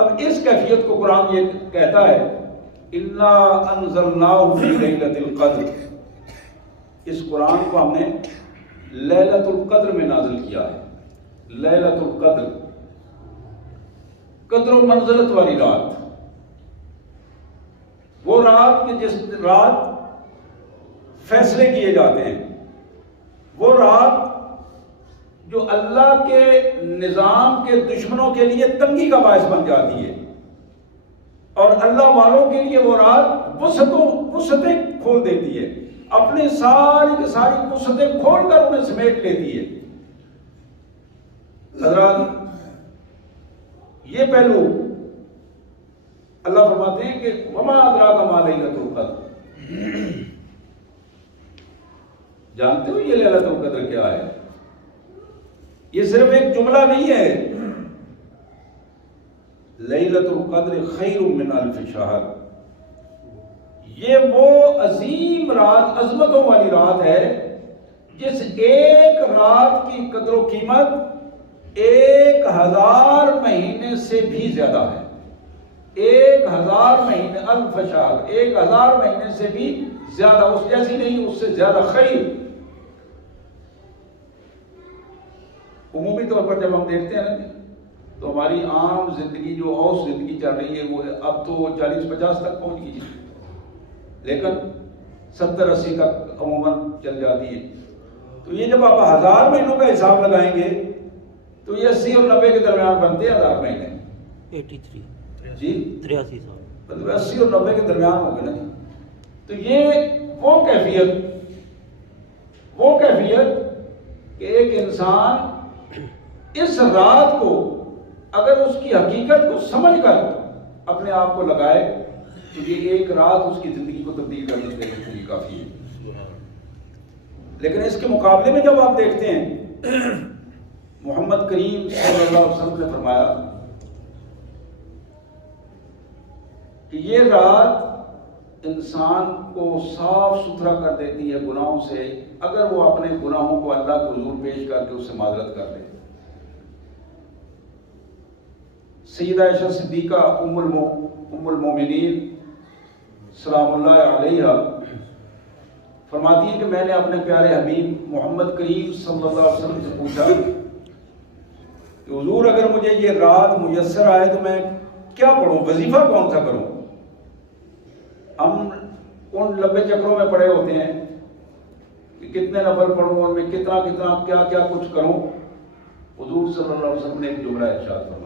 اب اس کیفیت کو قرآن یہ کہتا ہے انا انزلناہ فی لیلۃ القدر، اس قرآن کو ہم نے لیلۃ القدر میں نازل کیا ہے۔ لیلۃ القدر، قدر و منزلت والی رات، وہ رات کہ جس رات فیصلے کیے جاتے ہیں، وہ رات جو اللہ کے نظام کے دشمنوں کے لیے تنگی کا باعث بن جاتی ہے، اور اللہ والوں کے لیے وہ رات وسعتیں کھول دیتی ہے، اپنی ساری کی ساری وسعتیں کھول کر انہیں سمیٹ لیتی ہے۔ حضرات یہ پہلو اللہ فرماتے ہیں کہ وما ادراک ما لیلۃ القدر، جانتے ہو یہ لیلۃ القدر کیا ہے؟ یہ صرف ایک جملہ نہیں ہے، لیلۃ القدر خیر من الف شہر، یہ وہ عظیم رات، عظمتوں والی رات ہے جس ایک رات کی قدر و قیمت 1000 مہینے سے بھی زیادہ ہے۔ 1000 مہینے، الف شہر، 1000 مہینے سے بھی زیادہ، اس جیسی نہیں، اس سے زیادہ خیر۔ عمومی طور پر جب ہم دیکھتے ہیں نا تو ہماری عام زندگی جو اوس زندگی چل رہی ہے وہ اب تو 40-50 تک پہنچ گئی ہے، لیکن 70-80 تک عموماً چل جاتی ہے۔ تو یہ جب آپ 1000 مہینوں کا حساب لگائیں گے تو یہ 80 اور 90 کے درمیان بنتے ہیں 1000 مہینے، 83 جی 83 سال، مطلب 80 اور 90 کے درمیان ہو گئے نا جی۔ تو یہ وہ کیفیت کہ ایک انسان اس رات کو اگر اس کی حقیقت کو سمجھ کر اپنے آپ کو لگائے تو یہ ایک رات اس کی زندگی کو تبدیل کرنے کے لیے کافی ہے۔ لیکن اس کے مقابلے میں جب آپ دیکھتے ہیں محمد کریم صلی اللہ علیہ وسلم نے فرمایا کہ یہ رات انسان کو صاف ستھرا کر دیتی ہے گناہوں سے، اگر وہ اپنے گناہوں کو اللہ کے حضور پیش کر کے اس سے معذرت کر لے۔ سیدہ عائشہ صدیقہ ام المومنین سلام اللہ علیہا فرماتی ہیں کہ میں نے اپنے پیارے حبیب محمد کریم صلی اللہ علیہ وسلم سے پوچھا کہ حضور اگر مجھے یہ رات میسر آئے تو میں کیا پڑھوں، وظیفہ کون سا کروں؟ ہم ان لمبے چکروں میں پڑے ہوتے ہیں کہ کتنے نفل پڑھوں اور میں کتنا کیا کچھ کروں۔ حضور صلی اللہ علیہ وسلم نے ایک جملہ ارشاد فرمایا،